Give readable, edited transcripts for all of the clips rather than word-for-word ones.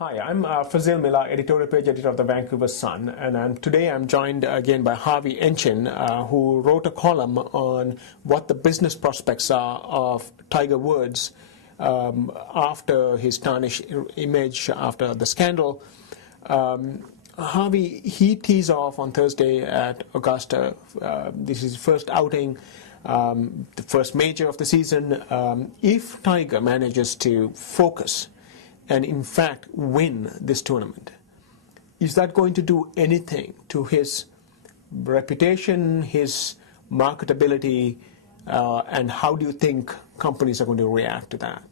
Hi, I'm Fazil, Mihlar, editorial page editor of the Vancouver Sun, and today I'm joined again by Harvey Enchin, who wrote a column on what the business prospects are of Tiger Woods after his tarnished image after the scandal. Harvey, he tees off on Thursday at Augusta. This is his first outing, the first major of the season. If Tiger manages to focus and in fact win this tournament, is that going to do anything to his reputation, his marketability, and how do you think companies are going to react to that?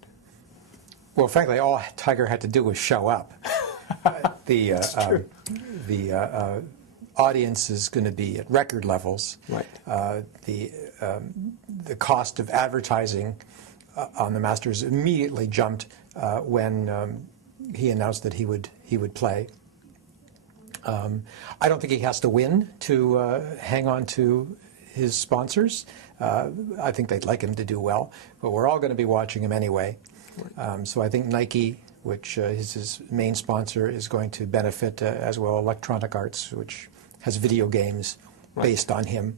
Well, frankly, all Tiger had to do was show up. The audience is going to be at record levels. Right. The cost of advertising on the Masters immediately jumped when he announced that he would play. I don't think he has to win to hang on to his sponsors. I think they'd like him to do well, but we're all going to be watching him anyway. So I think Nike, which is his main sponsor, is going to benefit as well. Electronic Arts, which has video games based on him,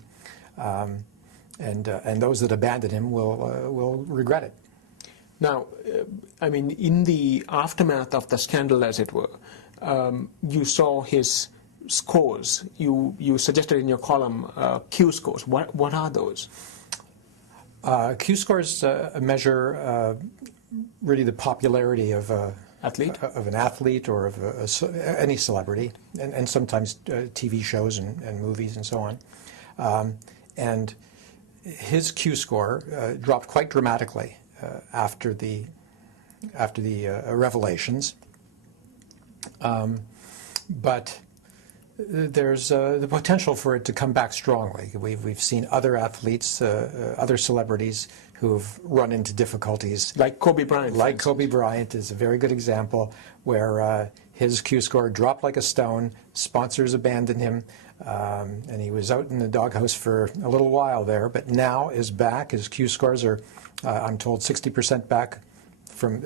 and those that abandon him will regret it. Now, I mean, in the aftermath of the scandal, as it were, you saw his scores. You suggested in your column Q scores. What are those? Q scores measure really the popularity of an athlete or of any celebrity, and sometimes TV shows and movies and so on. And his Q score dropped quite dramatically after the revelations, but there's the potential for it to come back strongly. We've seen other athletes, other celebrities who have run into difficulties. Like Kobe Bryant. Like Kobe Bryant is a very good example where his Q score dropped like a stone, sponsors abandoned him, and he was out in the doghouse for a little while there, but now is back. His Q scores are, I'm told, 60% back from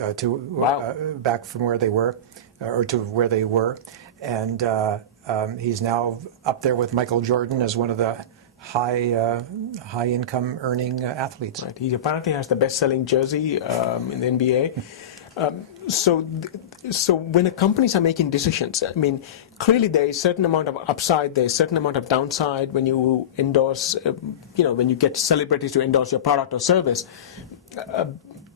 back from where they were, or to where they were, and he's now up there with Michael Jordan as one of the high income earning athletes. Right. He apparently has the best-selling jersey in the NBA. So when the companies are making decisions, I mean, clearly there is a certain amount of upside, there is a certain amount of downside when you endorse, when you get celebrities to endorse your product or service.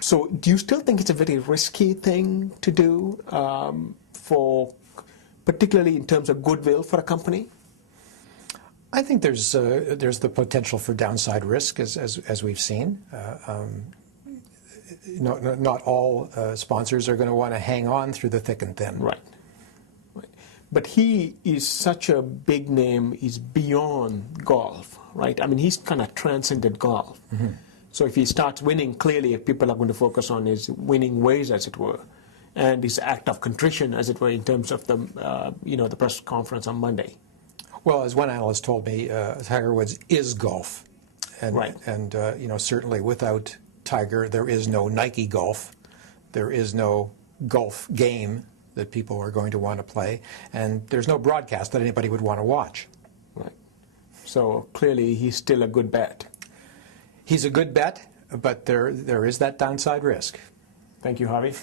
So do you still think it's a very risky thing to do, particularly in terms of goodwill for a company? I think there's the potential for downside risk, as we've seen. Not all sponsors are going to want to hang on through the thick and thin. Right. But he is such a big name, he's beyond golf, right? I mean, he's kind of transcended golf. Mm-hmm. So if he starts winning, clearly people are going to focus on his winning ways, as it were, and his act of contrition, as it were, in terms of the, the press conference on Monday. Well, as one analyst told me, Tiger Woods is golf. And, right. And certainly without Tiger, there is no Nike golf. There is no golf game that people are going to want to play. And there's no broadcast that anybody would want to watch. Right. So clearly he's still a good bet. He's a good bet, but there is that downside risk. Thank you, Harvey.